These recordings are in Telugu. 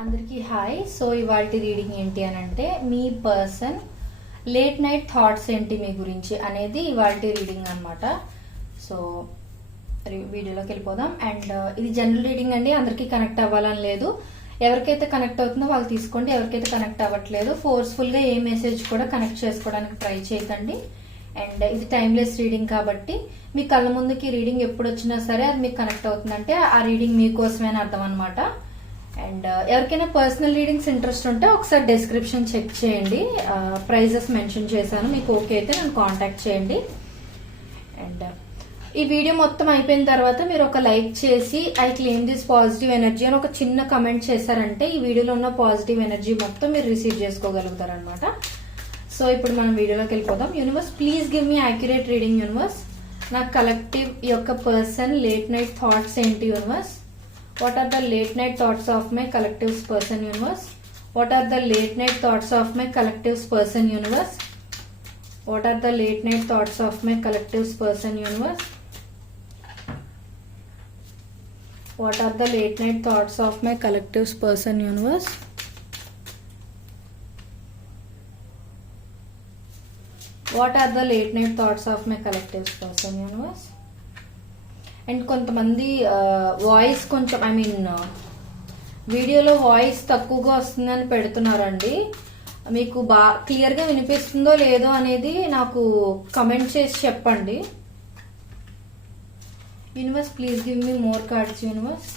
అందరికీ హాయ్. సో ఇవాల్టి రీడింగ్ ఏంటి అని అంటే మీ పర్సన్ లేట్ నైట్ థాట్స్ ఏంటి మీ గురించి అనేది ఇవాల్టి రీడింగ్ అన్నమాట. సో వీడియోలోకి వెళ్ళిపోదాం. అండ్ ఇది జనరల్ రీడింగ్ అండి, అందరికీ కనెక్ట్ అవ్వాలని లేదు. ఎవరికైతే కనెక్ట్ అవుతుందో వాళ్ళు తీసుకోండి, ఎవరికైతే కనెక్ట్ అవ్వట్లేదు ఫోర్స్ఫుల్ గా ఏ మెసేజ్ కూడా కనెక్ట్ చేసుకోవడానికి ట్రై చేయకండి. అండ్ ఇది టైమ్లెస్ రీడింగ్ కాబట్టి మీ కళ్ళ ముందుకి రీడింగ్ ఎప్పుడు వచ్చినా సరే అది మీకు కనెక్ట్ అవుతుందంటే ఆ రీడింగ్ మీకోసమే అర్థం అనమాట. అండ్ ఎవరికైనా పర్సనల్ రీడింగ్స్ ఇంట్రెస్ట్ ఉంటే ఒకసారి డిస్క్రిప్షన్ చెక్ చేయండి, ప్రైజెస్ మెన్షన్ చేశాను. మీకు ఓకే అయితే నన్ను కాంటాక్ట్ చేయండి. అండ్ ఈ వీడియో మొత్తం అయిపోయిన తర్వాత మీరు ఒక లైక్ చేసి I claim this positive energy అని ఒక చిన్న కమెంట్ చేశారంటే ఈ వీడియోలో ఉన్న పాజిటివ్ ఎనర్జీ మొత్తం మీరు రిసీవ్ చేసుకోగలుగుతారు అనమాట. సో ఇప్పుడు మనం వీడియోలోకి వెళ్ళిపోదాం. Universe please give me accurate reading. Universe నా కలెక్టివ్ యొక్క పర్సన్ లేట్ నైట్ థాట్స్ ఏంటి universe? What are the late night thoughts of my collective's person universe? What are the late night thoughts of my collective's person universe? What are the late night thoughts of my collective's person universe? What are the late night thoughts of my collective's person universe? What are the late night thoughts of my collective's person universe? And కొంతమంది వాయిస్ కొంచెం వీడియోలో వాయిస్ తక్కువగా వస్తుందని పెడుతున్నారండి. మీకు క్లియర్గా వినిపిస్తుందో లేదో అనేది నాకు కమెంట్ చేసి చెప్పండి. Universe please give me more cards. Universe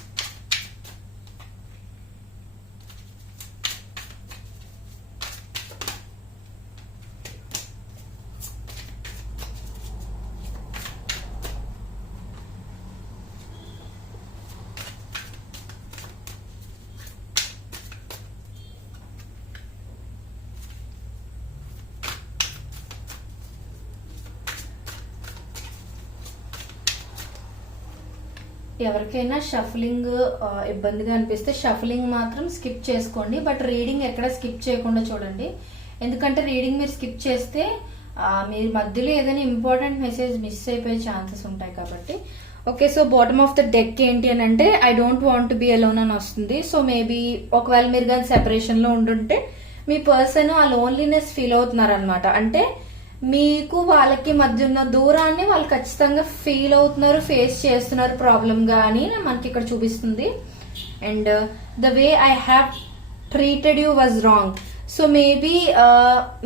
ఎవరికైనా షఫలింగ్ ఇబ్బందిగా అనిపిస్తే షఫలింగ్ మాత్రం స్కిప్ చేసుకోండి, బట్ రీడింగ్ ఎక్కడ స్కిప్ చేయకుండా చూడండి. ఎందుకంటే రీడింగ్ మీరు స్కిప్ చేస్తే మీరు మధ్యలో ఏదైనా ఇంపార్టెంట్ మెసేజ్ మిస్ అయిపోయే ఛాన్సెస్ ఉంటాయి కాబట్టి. Okay, so bottom of the deck ఏంటి అని అంటే I don't want to be alone అని వస్తుంది. సో మేబీ ఒకవేళ మీరు కానీ సెపరేషన్ లో ఉండుంటే మీ పర్సన్ ఆ లోన్లీనెస్ ఫీల్ అవుతున్నారు అనమాట. అంటే మీకు వాళ్ళకి మధ్య ఉన్న దూరాన్ని వాళ్ళు ఖచ్చితంగా ఫీల్ అవుతున్నారు, ఫేస్ చేస్తున్నారు ప్రాబ్లమ్ గా అని మనకి ఇక్కడ చూపిస్తుంది. And the way I have treated you was wrong. So maybe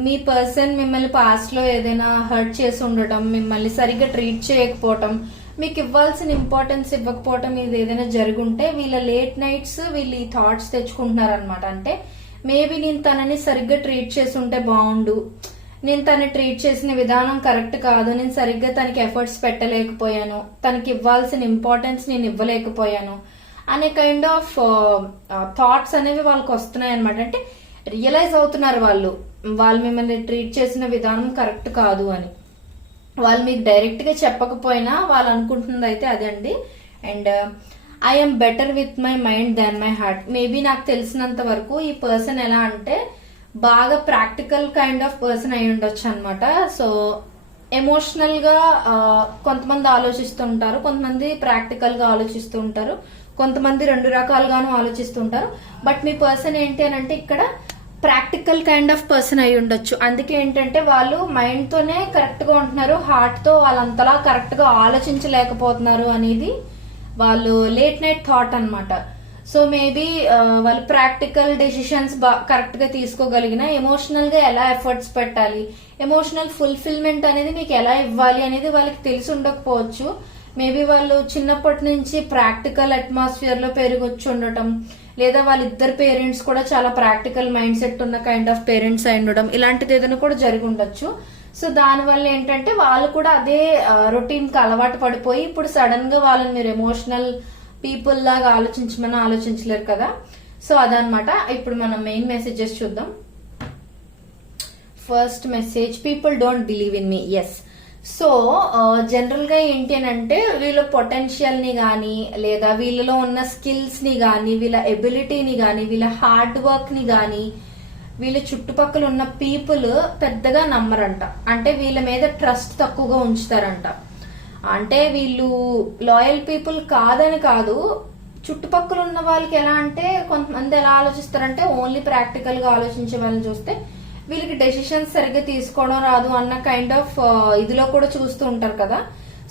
me person మిమ్మల్ని పాస్ట్ లో ఏదైనా హర్ట్ చేసి ఉండటం, మిమ్మల్ని సరిగ్గా ట్రీట్ చేయకపోవటం, మీకు ఇవ్వాల్సిన ఇంపార్టెన్స్ ఇవ్వకపోవటం, ఇది ఏదైనా జరుగుంటే వీళ్ళ లేట్ నైట్స్ వీళ్ళు ఈ థాట్స్ తెచ్చుకుంటున్నారు అనమాట. అంటే మేబీ నేను తనని సరిగ్గా ట్రీట్ చేసి ఉంటే బాగుండు, నేను తను ట్రీట్ చేసిన విధానం కరెక్ట్ కాదు, నేను సరిగ్గా తనకి ఎఫర్ట్స్ పెట్టలేకపోయాను, తనకి ఇవ్వాల్సిన ఇంపార్టెన్స్ నేను ఇవ్వలేకపోయాను అనే కైండ్ ఆఫ్ థాట్స్ అనేవి వాళ్ళకి వస్తున్నాయి అనమాట. అంటే రియలైజ్ అవుతున్నారు వాళ్ళు మిమ్మల్ని ట్రీట్ చేసిన విధానం కరెక్ట్ కాదు అని. వాళ్ళు మీకు డైరెక్ట్ గా చెప్పకపోయినా వాళ్ళు అనుకుంటుంది అయితే అదే అండి. And I'm better with my mind than my heart. Maybe నాకు తెలిసినంత వరకు ఈ పర్సన్ ఎలా అంటే బాగా ప్రాక్టికల్ కైండ్ ఆఫ్ పర్సన్ అయి ఉండొచ్చు అనమాట. సో ఎమోషనల్ గా కొంతమంది ఆలోచిస్తూ ఉంటారు, కొంతమంది ప్రాక్టికల్ గా ఆలోచిస్తూ ఉంటారు, కొంతమంది రెండు రకాలుగాను ఆలోచిస్తూ ఉంటారు. బట్ మీ పర్సన్ ఏంటి అని అంటే ఇక్కడ ప్రాక్టికల్ కైండ్ ఆఫ్ పర్సన్ అయి ఉండొచ్చు. అందుకే ఏంటంటే వాళ్ళు మైండ్ తోనే కరెక్ట్ గా ఉంటున్నారు, హార్ట్ తో వాళ్ళంతలా కరెక్ట్ గా ఆలోచించలేకపోతున్నారు అనేది వాళ్ళు లేట్ నైట్ థాట్ అనమాట. సో మేబీ వాళ్ళు ప్రాక్టికల్ డెసిషన్స్ కరెక్ట్ గా తీసుకోగలిగిన ఎమోషనల్ గా ఎలా ఎఫర్ట్స్ పెట్టాలి, ఎమోషనల్ ఫుల్ఫిల్మెంట్ అనేది మీకు ఎలా ఇవ్వాలి అనేది వాళ్ళకి తెలిసి ఉండకపోవచ్చు. మేబీ వాళ్ళు చిన్నప్పటి నుంచి ప్రాక్టికల్ అట్మాస్ఫియర్ లో పెరిగొచ్చి ఉండటం, లేదా వాళ్ళిద్దరు పేరెంట్స్ కూడా చాలా ప్రాక్టికల్ మైండ్ సెట్ ఉన్న కైండ్ ఆఫ్ పేరెంట్స్ అయి ఉండడం, ఇలాంటిది ఏదైనా కూడా జరిగి ఉండొచ్చు. సో దానివల్ల ఏంటంటే వాళ్ళు కూడా అదే రొటీన్ కి అలవాటు పడిపోయి ఇప్పుడు సడన్ గా వాళ్ళని మీరు ఎమోషనల్ పీపుల్ లాగా ఆలోచించమని ఆలోచించలేరు కదా. సో అదనమాట. ఇప్పుడు మనం మెయిన్ మెసేజెస్ చూద్దాం. First message, people don't believe in me. Yes, so general గా ఏంటి అని అంటే వీళ్ళ పొటెన్షియల్ ని గానీ, లేదా వీళ్ళలో ఉన్న స్కిల్స్ ని గానీ, వీళ్ళ ఎబిలిటీని గానీ, వీళ్ళ హార్డ్ వర్క్ ని గానీ వీళ్ళ చుట్టుపక్కల ఉన్న పీపుల్ పెద్దగా నమ్మరంట. అంటే వీళ్ళ మీద ట్రస్ట్ తక్కువగా ఉంచుతారంట. అంటే వీళ్ళు లాయల్ పీపుల్ కాదని కాదు, చుట్టుపక్కల ఉన్న వాళ్ళకి ఎలా అంటే కొంతమంది ఎలా ఆలోచిస్తారంటే ఓన్లీ ప్రాక్టికల్ గా ఆలోచించే వాళ్ళని చూస్తే వీళ్ళకి డెసిషన్స్ సరిగ్గా తీసుకోవడం రాదు అన్న కైండ్ ఆఫ్ ఇదిలో కూడా చూస్తూ ఉంటారు కదా.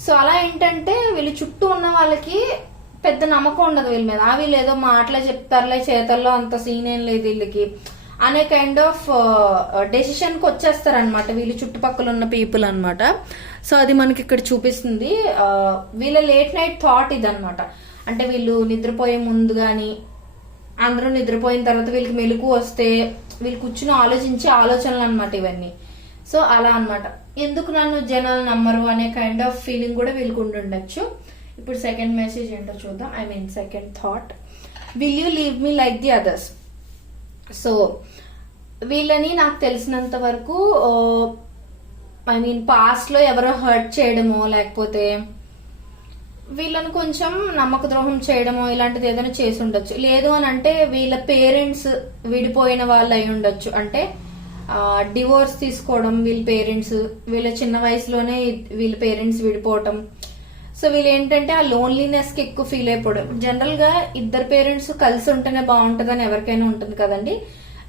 సో అలా ఏంటంటే వీళ్ళు చుట్టూ ఉన్న వాళ్ళకి పెద్ద నమ్మకం ఉండదు వీళ్ళ మీద. వీళ్ళు ఏదో మాటలే చెప్తారులే, చేతల్లో అంత సీన్ ఏం లేదు వీళ్ళకి అనే కైండ్ ఆఫ్ డెసిషన్ కి వచ్చేస్తారు అనమాట వీళ్ళు చుట్టుపక్కల ఉన్న పీపుల్ అనమాట. సో అది మనకి ఇక్కడ చూపిస్తుంది. వీళ్ళ లేట్ నైట్ థాట్ ఇదనమాట. అంటే వీళ్ళు నిద్రపోయే ముందు గాని అందరూ నిద్రపోయిన తర్వాత వీళ్ళకి మెలకు వస్తే వీళ్ళు కూర్చుని ఆలోచించే ఆలోచనలు అనమాట ఇవన్నీ. సో అలా అనమాట. ఎందుకు నన్ను జనాలు నమ్మరు అనే కైండ్ ఆఫ్ ఫీలింగ్ కూడా వీళ్ళకి ఉండుండొచ్చు. ఇప్పుడు సెకండ్ మెసేజ్ ఏంటో చూద్దాం. Second thought, will you leave me like the others. So వీళ్ళని నాకు తెలిసినంత వరకు పాస్ట్ లో ఎవరో హర్ట్ చేయడమో లేకపోతే వీళ్ళని కొంచెం నమ్మక ద్రోహం చేయడమో ఇలాంటిది ఏదైనా చేసి ఉండొచ్చు. లేదు అని అంటే వీళ్ళ పేరెంట్స్ విడిపోయిన వాళ్ళు అయి ఉండొచ్చు. అంటే డివోర్స్ తీసుకోవడం, వీళ్ళ పేరెంట్స్ వీళ్ళ చిన్న వయసులోనే వీళ్ళ పేరెంట్స్ విడిపోవటం. సో వీళ్ళు ఏంటంటే ఆ లోన్లీనెస్ కి ఎక్కువ ఫీల్ అయిపోవడం. జనరల్ గా ఇద్దరు పేరెంట్స్ కలిసి ఉంటేనే బాగుంటదని ఎవరికైనా ఉంటుంది కదండి.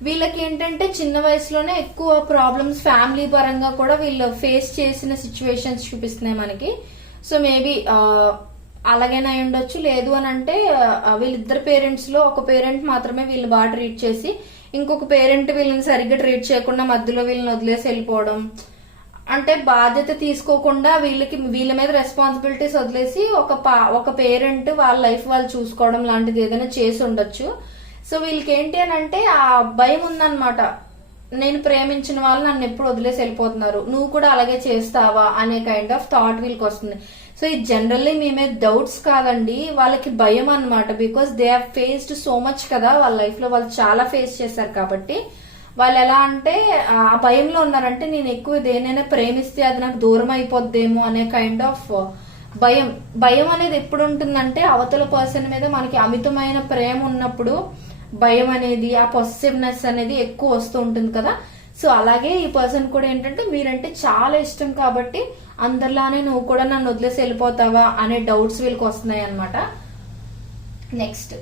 వీళ్ళకి ఏంటంటే చిన్న వయసులోనే ఎక్కువ ప్రాబ్లమ్స్ ఫ్యామిలీ పరంగా కూడా వీళ్ళు ఫేస్ చేసిన సిచ్యువేషన్స్ చూపిస్తున్నాయి మనకి. సో మేబీ అలాగైనా అయి ఉండొచ్చు. లేదు అని అంటే వీళ్ళిద్దరు పేరెంట్స్ లో ఒక పేరెంట్ మాత్రమే వీళ్ళు బాగా ట్రీట్ చేసి ఇంకొక పేరెంట్ వీళ్ళని సరిగ్గా ట్రీట్ చేయకుండా మధ్యలో వీళ్ళని వదిలేసి వెళ్ళిపోవడం. అంటే బాధ్యత తీసుకోకుండా వీళ్ళ మీద రెస్పాన్సిబిలిటీస్ వదిలేసి ఒక పేరెంట్ వాళ్ళ లైఫ్ వాళ్ళు చూసుకోవడం లాంటిది ఏదైనా చేసి ఉండొచ్చు. సో వీళ్ళకి ఏంటి అని అంటే ఆ భయం ఉందన్నమాట. నేను ప్రేమించిన వాళ్ళు నన్ను ఎప్పుడు వదిలేసి వెళ్ళిపోతున్నారు, నువ్వు కూడా అలాగే చేస్తావా అనే కైండ్ ఆఫ్ థాట్ వీళ్ళకి వస్తుంది. సో ఇది జనరల్లీ మీ మీద డౌట్స్ కాదండి, వాళ్ళకి భయం అన్నమాట. Because they have faced so much కదా, వాళ్ళ లైఫ్ లో వాళ్ళు చాలా ఫేస్ చేశారు కాబట్టి వాళ్ళు ఎలా అంటే ఆ భయంలో ఉన్నారంటే నేను ఎక్కువ దేనైనా ప్రేమిస్తే అది నాకు దూరం అయిపోద్దేమో అనే కైండ్ ఆఫ్ భయం అనేది ఎప్పుడు ఉంటుందంటే అవతల పర్సన్ మీద మనకి అమితమైన ప్రేమ ఉన్నప్పుడు భయం అనేది, ఆ పొసెసివ్నెస్ అనేది ఎక్కువ వస్తూ ఉంటుంది కదా. సో అలాగే ఈ పర్సన్ కూడా ఏంటంటే మీరంటే చాలా ఇష్టం కాబట్టి అందరిలానే నువ్వు కూడా నన్ను వదిలేసి వెళ్ళిపోతావా అనే డౌట్స్ వీళ్ళకి వస్తున్నాయి అనమాట. Next,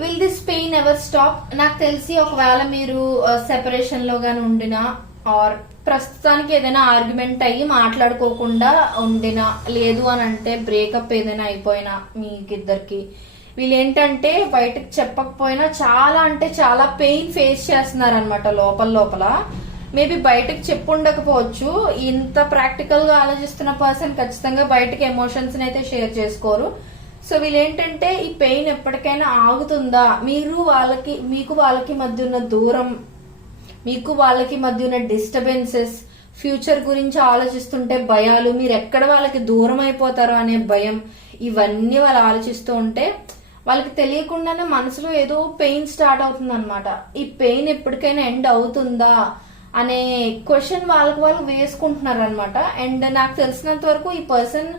will this pain ever stop. నాకు తెలిసి ఒకవేళ మీరు సెపరేషన్ లో గాని ఉండినా ఆర్ ప్రస్తుతానికి ఏదైనా ఆర్గ్యుమెంట్ అయ్యి మాట్లాడుకోకుండా ఉండినా, లేదు అని అంటే బ్రేకప్ ఏదైనా అయిపోయినా మీకిద్దరికి, వీళ్ళు ఏంటంటే బయటకు చెప్పకపోయినా చాలా అంటే చాలా పెయిన్ ఫేస్ చేస్తున్నారు అనమాట లోపల. మేబీ బయటకు చెప్పుండకపోవచ్చు. ఇంత ప్రాక్టికల్ గా ఆలోచిస్తున్న పర్సన్ ఖచ్చితంగా బయటకు ఎమోషన్స్ అయితే షేర్ చేసుకోరు. సో వీళ్ళు ఏంటంటే ఈ పెయిన్ ఎప్పటికైనా ఆగుతుందా, మీకు వాళ్ళకి మధ్య ఉన్న దూరం, మీకు వాళ్ళకి మధ్య ఉన్న డిస్టర్బెన్సెస్, ఫ్యూచర్ గురించి ఆలోచిస్తుంటే భయాలు, మీరు ఎక్కడ వాళ్ళకి దూరం అయిపోతారో అనే భయం, ఇవన్నీ వాళ్ళు ఆలోచిస్తూ ఉంటే వాళ్ళకి తెలియకుండానే మనసులో ఏదో పెయిన్ స్టార్ట్ అవుతుంది అనమాట. ఈ పెయిన్ ఎప్పటికైనా ఎండ్ అవుతుందా అనే క్వశ్చన్ వాళ్ళకి వాళ్ళు వేసుకుంటున్నారు అనమాట. అండ్ నాకు తెలిసినంత వరకు ఈ పర్సన్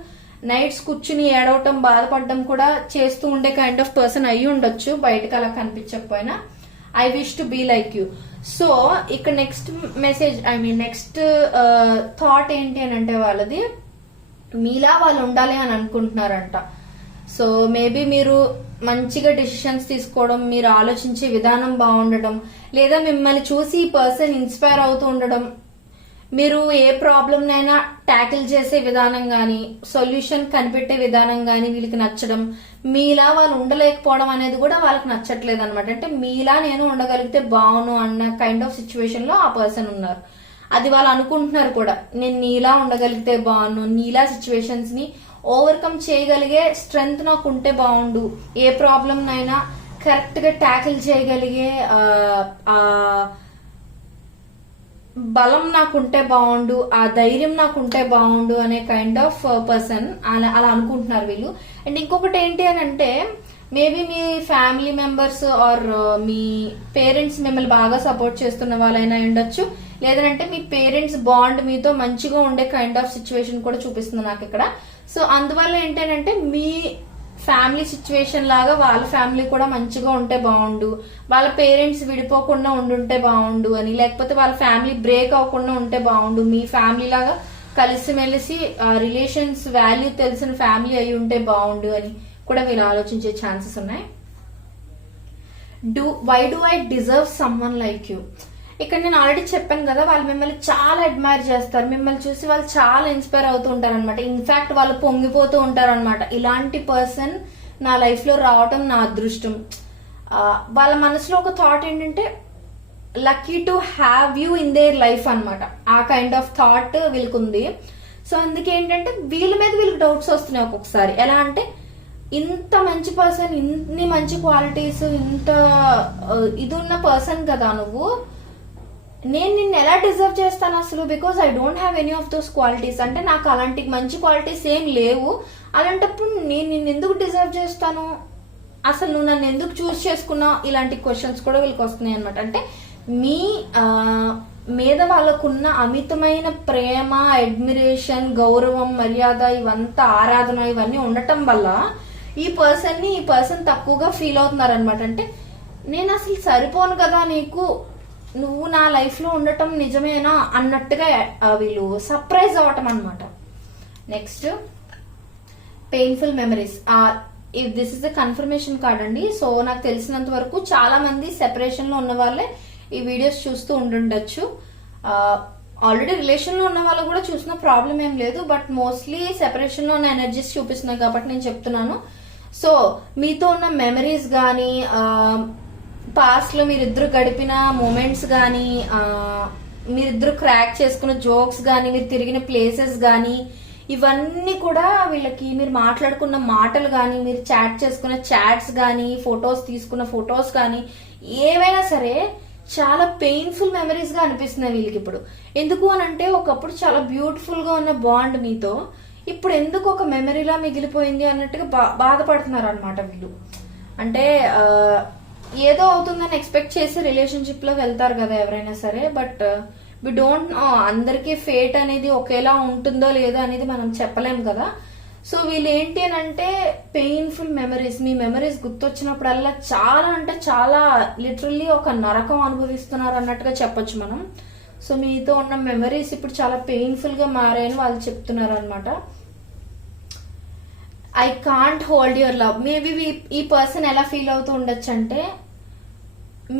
నైట్స్ కూర్చుని ఏడవటం, బాధపడడం కూడా చేస్తూ ఉండే కైండ్ ఆఫ్ పర్సన్ అయ్యి ఉండొచ్చు, బయటకు అలా కనిపించకపోయినా. I wish to be like you. So ఇక్కడ నెక్స్ట్ మెసేజ్, నెక్స్ట్ థాట్ ఏంటి అని అంటే వాళ్ళది మీలా వాళ్ళు ఉండాలి అని అనుకుంటున్నారంట. సో మేబీ మీరు మంచిగా డిసిషన్స్ తీసుకోవడం, మీరు ఆలోచించే విధానం బాగుండడం, లేదా మిమ్మల్ని చూసి ఈ పర్సన్ ఇన్స్పైర్ అవుతూ ఉండడం, మీరు ఏ ప్రాబ్లంనైనా ట్యాకిల్ చేసే విధానం గానీ, సొల్యూషన్ కనిపెట్టే విధానం గానీ వీళ్ళకి నచ్చడం, మీలా వాళ్ళు ఉండలేకపోవడం అనేది కూడా వాళ్ళకి నచ్చట్లేదు అనమాట. అంటే మీలా నేను ఉండగలిగితే బాగును అన్న కైండ్ ఆఫ్ సిచ్యువేషన్ లో ఆ పర్సన్ ఉన్నారు. అది వాళ్ళు అనుకుంటున్నారు కూడా, నేను నీలా ఉండగలిగితే బాగును, నీలా సిచ్యువేషన్స్ ని ఓవర్కమ్ చేయగలిగే స్ట్రెంగ్త్ నాకు ఉంటే బాగుండు, ఏ ప్రాబ్లం నైనా కరెక్ట్ గా ట్యాకిల్ చేయగలిగే బలం నాకుంటే బాగుండు, ఆ ధైర్యం నాకుంటే బాగుండు అనే కైండ్ ఆఫ్ పర్సన్ అలా అనుకుంటున్నారు వీళ్ళు. అండ్ ఇంకొకటి ఏంటి అని అంటే మేబీ మీ ఫ్యామిలీ మెంబర్స్ ఆర్ మీ పేరెంట్స్ మిమ్మల్ని బాగా సపోర్ట్ చేస్తున్న వాళ్ళైనా ఉండొచ్చు, లేదంటే మీ పేరెంట్స్ బాండ్ మీతో మంచిగా ఉండే కైండ్ ఆఫ్ సిచ్యువేషన్ కూడా చూపిస్తుంది నాకు ఇక్కడ. సో అందువల్ల ఏంటంటే మీ ఫ్యామిలీ సిచ్యువేషన్ లాగా వాళ్ళ ఫ్యామిలీ కూడా మంచిగా ఉంటే బాగుండు, వాళ్ళ పేరెంట్స్ విడిపోకుండా ఉండుంటే బాగుండు అని, లేకపోతే వాళ్ళ ఫ్యామిలీ బ్రేక్ అవ్వకుండా ఉంటే బాగుండు, మీ ఫ్యామిలీ లాగా కలిసిమెలిసి రిలేషన్స్ వాల్యూ తెలిసిన ఫ్యామిలీ అయి ఉంటే బాగుండు అని కూడా వీళ్ళు ఆలోచించే ఛాన్సెస్ ఉన్నాయి. Why do I deserve someone like you? ఇక్కడ నేను ఆల్రెడీ చెప్పాను కదా, వాళ్ళు మిమ్మల్ని చాలా అడ్మైర్ చేస్తారు, మిమ్మల్ని చూసి వాళ్ళు చాలా ఇన్స్పైర్ అవుతూ ఉంటారు అనమాట. ఇన్ఫాక్ట్ వాళ్ళు పొంగిపోతూ ఉంటారు అనమాట. ఇలాంటి పర్సన్ నా లైఫ్ లో రావటం నా అదృష్టం. వాళ్ళ మనసులో ఒక థాట్ ఏంటంటే lucky to have you in their life అనమాట. ఆ కైండ్ ఆఫ్ థాట్ వీళ్ళకి ఉంది. సో అందుకే ఏంటంటే వీళ్ళ మీద వీళ్ళకి డౌట్స్ వస్తున్నాయి ఒక్కొక్కసారి. ఎలా అంటే ఇంత మంచి పర్సన్, ఇన్ని మంచి క్వాలిటీస్, ఇంత ఇది ఉన్న పర్సన్ కదా నువ్వు, నేను నిన్ను ఎలా డిజర్వ్ చేస్తాను అసలు? Because I don't have any of those qualities. అంటే నాకు అలాంటి మంచి క్వాలిటీస్ ఏం లేవు. అలాంటప్పుడు నేను నిన్ను ఎందుకు డిజర్వ్ చేస్తాను, అసలు నువ్వు నన్ను ఎందుకు చూస్ చేసుకున్నావు? ఇలాంటి క్వశ్చన్స్ కూడా వీళ్ళకి వస్తున్నాయి అనమాట. అంటే మీ మీద వాళ్ళకున్న అమితమైన ప్రేమ, అడ్మిరేషన్, గౌరవం, మర్యాద, ఇవంతా ఆరాధన ఇవన్నీ ఉండటం వల్ల ఈ పర్సన్ తక్కువగా ఫీల్ అవుతున్నారు అనమాట. అంటే నేను అసలు సరిపోను కదా నీకు, నువ్వు నా లైఫ్ లో ఉండటం నిజమేనా అన్నట్టుగా వీళ్ళు సర్ప్రైజ్ అవటం అనమాట. Next painful memories. This is the confirmation card అండి. సో నాకు తెలిసినంత వరకు చాలా మంది సెపరేషన్ లో ఉన్న వాళ్ళే ఈ వీడియోస్ చూస్తూ ఉండుండొచ్చు. ఆల్రెడీ రిలేషన్ లో ఉన్న వాళ్ళు కూడా చూసిన ప్రాబ్లం ఏం లేదు, బట్ మోస్ట్లీ సెపరేషన్ లో ఉన్న ఎనర్జీస్ చూపిస్తున్నాయి కాబట్టి నేను చెప్తున్నాను. సో మీతో ఉన్న మెమరీస్ గానీ, పాస్ట్ లో మీరిద్దరు గడిపిన మూమెంట్స్ గానీ, మీరిద్దరు క్రాక్ చేసుకున్న జోక్స్ గానీ, మీరు తిరిగిన ప్లేసెస్ గానీ, ఇవన్నీ కూడా వీళ్ళకి మీరు మాట్లాడుకున్న మాటలు గానీ, మీరు చాట్ చేసుకున్న చాట్స్ గానీ, ఫొటోస్ తీసుకున్న ఫొటోస్ గానీ, ఏవైనా సరే చాలా పెయిన్ఫుల్ మెమరీస్ గా అనిపిస్తున్నాయి వీళ్ళకి ఇప్పుడు. ఎందుకు అని అంటే ఒకప్పుడు చాలా బ్యూటిఫుల్ గా ఉన్న బాండ్ మీతో ఇప్పుడు ఎందుకు ఒక మెమరీలా మిగిలిపోయింది అన్నట్టుగా బాధపడుతున్నారు అనమాట వీళ్ళు. అంటే ఏదో అవుతుందని ఎక్స్పెక్ట్ చేసి రిలేషన్షిప్ లో వెళ్తారు కదా ఎవరైనా సరే, బట్ వి డోంట్ నో అందరికీ ఫేట్ అనేది ఒకేలా ఉంటుందో లేదో అనేది మనం చెప్పలేం కదా. సో వీళ్ళు ఏంటి అని అంటే పెయిన్ఫుల్ మెమరీస్, మీ మెమరీస్ గుర్తొచ్చినప్పుడల్లా చాలా అంటే చాలా లిటరల్లీ ఒక నరకం అనుభవిస్తున్నారు అన్నట్టుగా చెప్పొచ్చు మనం. సో మీతో ఉన్న మెమరీస్ ఇప్పుడు చాలా పెయిన్ఫుల్ గా మారాయని వాళ్ళు చెప్తున్నారు అనమాట. I can't hold your love. Maybe ఈ పర్సన్ ఎలా ఫీల్ అవుతూ ఉండొచ్చు అంటే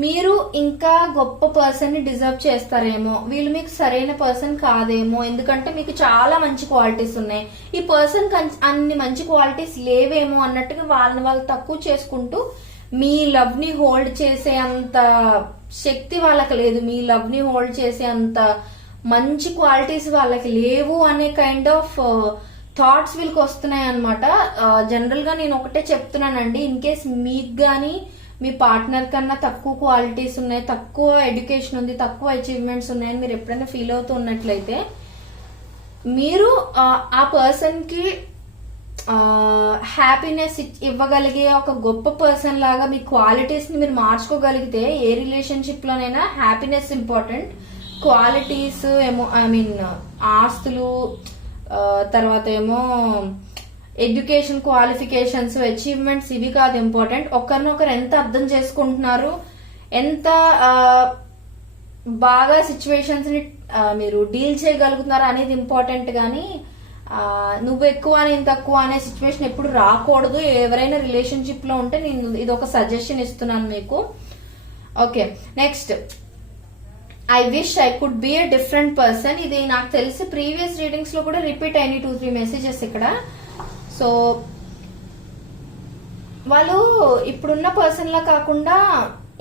మీరు ఇంకా గొప్ప పర్సన్ ని డిజర్వ్ చేస్తారేమో, వీళ్ళు మీకు సరైన పర్సన్ కాదేమో, ఎందుకంటే మీకు చాలా మంచి క్వాలిటీస్ ఉన్నాయి, ఈ పర్సన్ అన్ని మంచి క్వాలిటీస్ లేవేమో అన్నట్టుగా వాళ్ళని వాళ్ళు తక్కువ చేసుకుంటూ మీ లవ్ ని హోల్డ్ చేసే అంత శక్తి వాళ్ళకి లేదు, మీ లవ్ ని హోల్డ్ చేసే అంత మంచి క్వాలిటీస్ వాళ్ళకి లేవు అనే కైండ్ ఆఫ్ థాట్స్ వీళ్ళకి వస్తున్నాయి అనమాట. జనరల్ గా నేను ఒకటే చెప్తున్నానండి, ఇన్ కేస్ మీకు గానీ మీ పార్ట్నర్ కన్నా తక్కువ క్వాలిటీస్ ఉన్నాయి, తక్కువ ఎడ్యుకేషన్ ఉంది, తక్కువ అచీవ్మెంట్స్ ఉన్నాయని మీరు ఎప్పుడైనా ఫీల్ అవుతూ ఉన్నట్లయితే మీరు ఆ పర్సన్ కి హ్యాపీనెస్ ఇవ్వగలిగే ఒక గొప్ప పర్సన్ లాగా మీ క్వాలిటీస్ ని మీరు మార్చుకోగలిగితే ఏ రిలేషన్షిప్ లోనైనా హ్యాపీనెస్ ఇంపార్టెంట్, క్వాలిటీస్ ఏమో ఆస్తులు, తర్వాత ఏమో ఎడ్యుకేషన్, క్వాలిఫికేషన్స్, అచీవ్మెంట్స్ ఇవి కాదు ఇంపార్టెంట్. ఒకరినొకరు ఎంత అర్థం చేసుకుంటున్నారు, ఎంత బాగా సిచ్యువేషన్స్ ని మీరు డీల్ చేయగలుగుతున్నారు అనేది ఇంపార్టెంట్. గానీ నువ్వు ఎక్కువ నేను తక్కువ అనే సిచ్యువేషన్ ఎప్పుడు రాకూడదు. ఎవరైనా రిలేషన్షిప్ లో ఉంటే నేను ఇది ఒక సజెషన్ ఇస్తున్నాను మీకు. Okay, next I wish I could be a different person. ఇది నాకు తెలిసి ప్రీవియస్ రీడింగ్స్ లో కూడా రిపీట్ అయినాయి 2-3 మెసేజెస్ ఇక్కడ. సో వాళ్ళు ఇప్పుడున్న పర్సన్ లా కాకుండా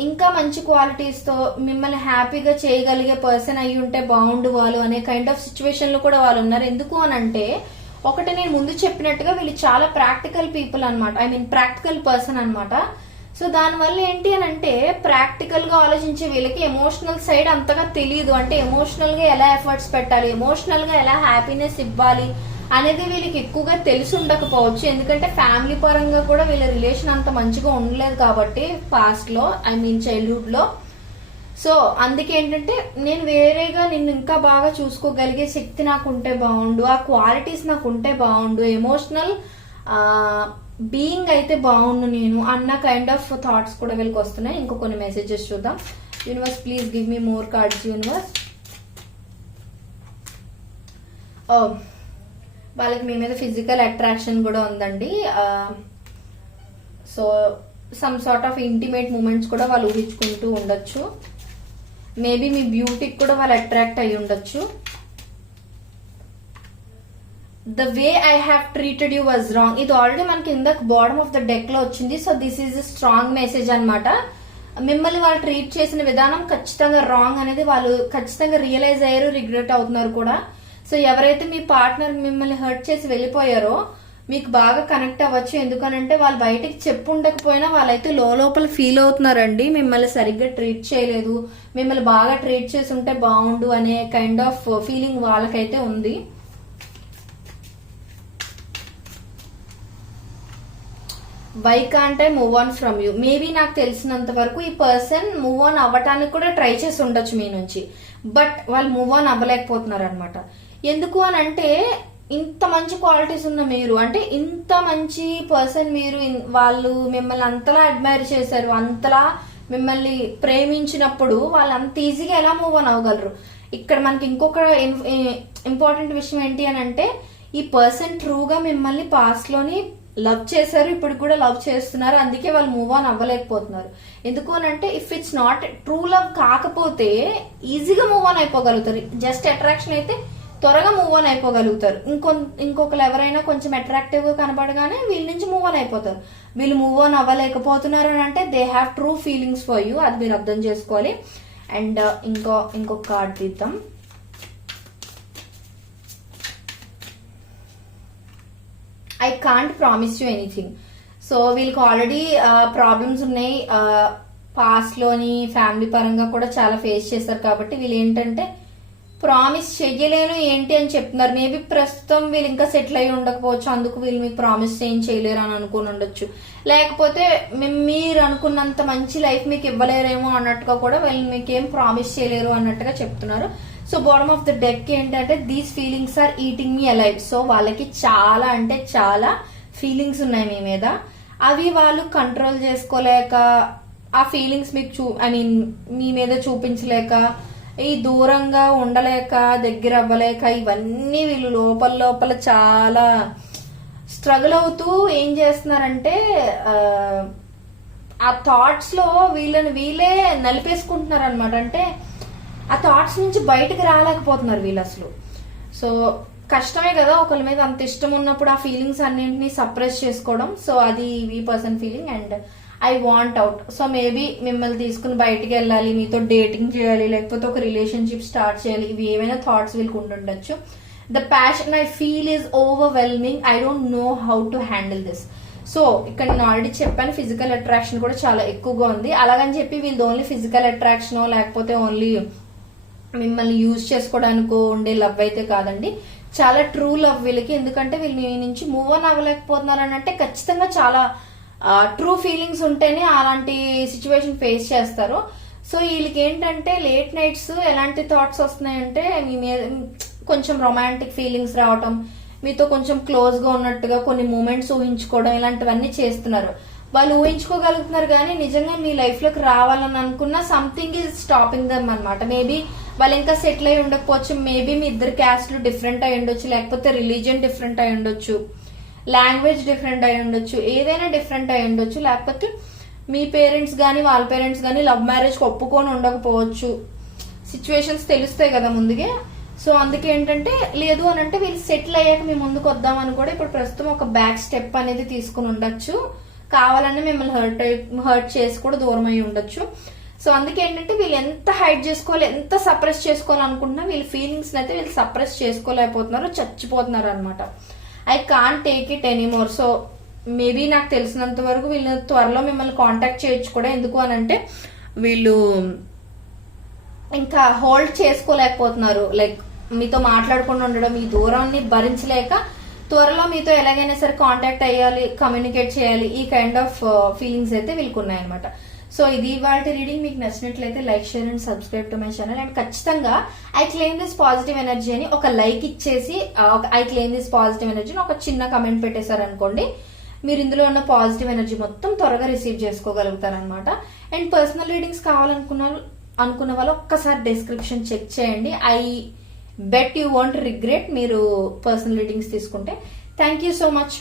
ఇంకా మంచి క్వాలిటీస్ తో మిమ్మల్ని హ్యాపీగా చేయగలిగే పర్సన్ అయి ఉంటే బాగుండు వాళ్ళు అనే కైండ్ ఆఫ్ సిచ్యువేషన్ లో కూడా వాళ్ళు ఉన్నారు. ఎందుకు అని అంటే ఒకటి నేను ముందు చెప్పినట్టుగా వీళ్ళు చాలా ప్రాక్టికల్ పీపుల్ అనమాట, ఐ మీన్ ప్రాక్టికల్ పర్సన్ అనమాట. సో దానివల్ల ఏంటి అని అంటే ప్రాక్టికల్ గా ఆలోచించే వీళ్ళకి ఎమోషనల్ సైడ్ అంతగా తెలియదు. అంటే ఎమోషనల్ గా ఎలా ఎఫర్ట్స్ పెట్టాలి, ఎమోషనల్ గా ఎలా హ్యాపీనెస్ ఇవ్వాలి అనేది వీళ్ళకి ఎక్కువగా తెలిసి ఉండకపోవచ్చు. ఎందుకంటే ఫ్యామిలీ పరంగా కూడా వీళ్ళ రిలేషన్ అంత మంచిగా ఉండలేదు కాబట్టి పాస్ట్ లో, ఐ మీన్ చైల్డ్హుడ్ లో. సో అందుకే ఏంటంటే నేను వేరేగా నిన్ను ఇంకా బాగా చూసుకోగలిగే శక్తి నాకు ఉంటే బాగుండు, ఆ క్వాలిటీస్ నాకు ఉంటే బాగుండు, ఎమోషనల్ బీయింగ్ అయితే బాగుండు నేను అన్న కైండ్ ఆఫ్ థాట్స్ కూడా వీళ్ళకి వస్తున్నాయి. ఇంకో కొన్ని మెసేజెస్ చూద్దాం. Universe please give me more cards. Universe, వాళ్ళకి మీ మీద ఫిజికల్ అట్రాక్షన్ కూడా ఉందండి. So some sort of intimate moments కూడా వాళ్ళు ఊహించుకుంటూ ఉండొచ్చు. మేబీ మీ బ్యూటీకి కూడా వాళ్ళు అట్రాక్ట్ అయి ఉండొచ్చు. The way I have treated you was wrong, ఇది ఆల్రెడీ మనకి ఇందాక బాటమ్ ఆఫ్ ద డెక్ లో వచ్చింది. So this is strong message అన్నమాట. మిమ్మల్ని వాళ్ళు ట్రీట్ చేసిన విధానం ఖచ్చితంగా రాంగ్ అనేది వాళ్ళు ఖచ్చితంగా రియలైజ్ అయ్యారు, రిగ్రెట్ అవుతున్నారు కూడా. సో ఎవరైతే మీ పార్ట్నర్ మిమ్మల్ని హర్ట్ చేసి వెళ్ళిపోయారో మీకు బాగా కనెక్ట్ అవ్వచ్చు. ఎందుకనంటే వాళ్ళు బయటకి చెప్పు ఉండకపోయినా వాళ్ళైతే లోపల ఫీల్ అవుతున్నారండి, మిమ్మల్ని సరిగ్గా ట్రీట్ చేయలేదు, మిమ్మల్ని బాగా ట్రీట్ చేసి ఉంటే బాగుండు అనే కైండ్ ఆఫ్ ఫీలింగ్ వాళ్ళకైతే ఉంది. Why can't I move on from you, maybe నాకు తెలిసినంత వరకు ఈ పర్సన్ మూవ్ ఆన్ అవ్వటానికి కూడా ట్రై చేసి ఉండొచ్చు మీ నుంచి, బట్ వాళ్ళు మూవ్ ఆన్ అవ్వలేకపోతున్నారు అనమాట. ఎందుకు అని అంటే ఇంత మంచి క్వాలిటీస్ ఉన్న మీరు, అంటే ఇంత మంచి పర్సన్ మీరు, వాళ్ళు మిమ్మల్ని అంతలా అడ్మైర్ చేశారు, అంతలా మిమ్మల్ని ప్రేమించినప్పుడు వాళ్ళు అంత ఈజీగా ఎలా మూవ్ ఆన్ అవ్వగలరు? ఇక్కడ మనకి ఇంకొక ఇంపార్టెంట్ విషయం ఏంటి అని అంటే ఈ పర్సన్ ట్రూగా మిమ్మల్ని పాస్ట్ లోని లవ్ చేశారు, ఇప్పుడు కూడా లవ్ చేస్తున్నారు, అందుకే వాళ్ళు మూవ్ ఆన్ అవ్వలేకపోతున్నారు. ఎందుకు అని అంటే if it's not true love కాకపోతే ఈజీగా మూవ్ ఆన్ అయిపోగలుగుతారు. జస్ట్ అట్రాక్షన్ అయితే త్వరగా మూవ్ ఆన్ అయిపోగలుగుతారు. ఇంకొకరు ఎవరైనా కొంచెం అట్రాక్టివ్ గా కనబడగానే వీళ్ళ నుంచి మూవ్ ఆన్ అయిపోతారు. వీళ్ళు మూవ్ ఆన్ అవ్వలేకపోతున్నారు అని అంటే they have true feelings for you, అది మీరు అర్థం చేసుకోవాలి. అండ్ ఇంకొక కార్డ్ తీద్దాం. I can't promise you anything. So వీళ్ళకి ఆల్రెడీ ప్రాబ్లమ్స్ ఉన్నాయి, పాస్ట్ లోని ఫ్యామిలీ పరంగా కూడా చాలా ఫేస్ చేస్తారు. కాబట్టి వీళ్ళు ఏంటంటే ప్రామిస్ చెయ్యలేను ఏంటి అని చెప్తున్నారు. మేబీ ప్రస్తుతం వీళ్ళు ఇంకా సెటిల్ అయి ఉండకపోవచ్చు, అందుకు వీళ్ళు మీకు ప్రామిస్ ఏం చేయలేరు అని అనుకుని ఉండొచ్చు. లేకపోతే మీరు అనుకున్నంత మంచి లైఫ్ మీకు ఇవ్వలేరేమో అన్నట్టుగా కూడా వీళ్ళు మీకు ఏం ప్రామిస్ చేయలేరు అన్నట్టుగా చెప్తున్నారు. So bottom of the deck ఏంటంటే these feelings are eating me alive. So వాళ్ళకి చాలా అంటే చాలా ఫీలింగ్స్ ఉన్నాయి మీ మీద, అవి వాళ్ళు కంట్రోల్ చేసుకోలేక, ఆ ఫీలింగ్స్ మీకు మీ మీద చూపించలేక, ఈ దూరంగా ఉండలేక, దగ్గర అవ్వలేక, ఇవన్నీ వీళ్ళు లోపల చాలా స్ట్రగుల్ అవుతూ ఏం చేస్తున్నారంటే ఆ థాట్స్ లో వీళ్ళే నలిపేసుకుంటున్నారు అనమాట. అంటే ఆ థాట్స్ నుంచి బయటకు రాలేకపోతున్నారు వీళ్ళు అసలు. సో కష్టమే కదా ఒకరి మీద అంత ఇష్టం ఉన్నప్పుడు ఆ ఫీలింగ్స్ అన్నింటినీ సప్రెస్ చేసుకోవడం. సో అది ఈ person feeling. And I want out. So maybe మిమ్మల్ని తీసుకుని బయటికి వెళ్ళాలి, మీతో డేటింగ్ చేయాలి, లేకపోతే ఒక రిలేషన్షిప్ స్టార్ట్ చేయాలి, ఇవి ఏమైనా థాట్స్ వీళ్ళకి ఉంటుండొచ్చు. The passion I feel is overwhelming, I don't know how to handle this. So ఇక్కడ నేను ఆల్రెడీ చెప్పాను ఫిజికల్ అట్రాక్షన్ కూడా చాలా ఎక్కువగా ఉంది. అలాగని చెప్పి వీళ్ళు ఓన్లీ ఫిజికల్ అట్రాక్షన్ లేకపోతే ఓన్లీ మిమ్మల్ని యూజ్ చేసుకోవడానికి ఉండే లవ్ అయితే కాదండి, చాలా ట్రూ లవ్ వీళ్ళకి. ఎందుకంటే వీళ్ళు మీ నుంచి మూవ్ ఆన్ అవ్వలేకపోతున్నారు అని అంటే ఖచ్చితంగా చాలా ట్రూ ఫీలింగ్స్ ఉంటేనే అలాంటి సిచ్యువేషన్ ఫేస్ చేస్తారు. సో వీళ్ళకి ఏంటంటే లేట్ నైట్స్ ఎలాంటి థాట్స్ వస్తున్నాయంటే మీ మీద కొంచెం రొమాంటిక్ ఫీలింగ్స్ రావటం, మీతో కొంచెం క్లోజ్ గా ఉన్నట్టుగా కొన్ని మూమెంట్స్ ఊహించుకోవడం, ఇలాంటివన్నీ చేస్తున్నారు. వాళ్ళు ఊహించుకోగలుగుతున్నారు కానీ నిజంగా మీ లైఫ్ లోకి రావాలని అనుకున్న సంథింగ్ ఈజ్ స్టాపింగ్ దమ్ అనమాట. మేబీ వాళ్ళు ఇంకా సెటిల్ అయి ఉండకపోవచ్చు, మేబీ మీ ఇద్దరు క్యాస్ట్లు డిఫరెంట్ అయి ఉండొచ్చు, లేకపోతే రిలీజియన్ డిఫరెంట్ అయి ఉండొచ్చు, లాంగ్వేజ్ డిఫరెంట్ అయి ఉండొచ్చు, ఏదైనా డిఫరెంట్ అయి ఉండొచ్చు, లేకపోతే మీ పేరెంట్స్ గానీ వాళ్ళ పేరెంట్స్ గానీ లవ్ మ్యారేజ్ ఒప్పుకొని ఉండకపోవచ్చు. సిచ్యువేషన్స్ తెలుస్తాయి కదా ముందుగా. సో అందుకే ఏంటంటే లేదు అని అంటే వీళ్ళు సెటిల్ అయ్యాక మీ ముందుకు వద్దామని కూడా ఇప్పుడు ప్రస్తుతం ఒక బ్యాక్ స్టెప్ అనేది తీసుకుని ఉండొచ్చు. కావాలని మిమ్మల్ని హర్ట్ చేసి కూడా దూరం అయి ఉండొచ్చు. సో అందుకే ఏంటంటే వీళ్ళు ఎంత హైడ్ చేసుకోవాలి, ఎంత సప్రెస్ చేసుకోవాలనుకుంటున్నా వీళ్ళ ఫీలింగ్స్ అయితే వీళ్ళు సప్రెస్ చేసుకోలేకపోతున్నారు, చచ్చిపోతున్నారు అనమాట. I can't take it anymore. So maybe నాకు తెలిసినంత వరకు వీళ్ళు త్వరలో మిమ్మల్ని కాంటాక్ట్ చేయొచ్చు కూడా. ఎందుకు అని అంటే వీళ్ళు ఇంకా హోల్డ్ చేసుకోలేకపోతున్నారు, లైక్ మీతో మాట్లాడకుండా ఉండడం, ఈ దూరాన్ని భరించలేక త్వరలో మీతో ఎలాగైనా సరే కాంటాక్ట్ అయ్యాలి, కమ్యూనికేట్ చేయాలి, ఈ కైండ్ ఆఫ్ ఫీలింగ్స్ అయితే వీళ్ళకి ఉన్నాయన్నమాట. సో ఇది వాళ్ళ రీడింగ్. మీకు నచ్చినట్లయితే like, share and subscribe to my channel. And ఖచ్చితంగా I claim this positive energy అని ఒక లైక్ ఇచ్చేసి I claim this positive energy అని ఒక చిన్న కమెంట్ పెట్టేశారు అనుకోండి, మీరు ఇందులో ఉన్న పాజిటివ్ ఎనర్జీ మొత్తం త్వరగా రిసీవ్ చేసుకోగలుగుతారనమాట. అండ్ పర్సనల్ రీడింగ్స్ కావాలనుకున్న వాళ్ళు ఒక్కసారి డిస్క్రిప్షన్ చెక్ చేయండి. I bet you won't regret మీరు పర్సనల్ రీడింగ్స్ తీసుకుంటే. Thank you so much.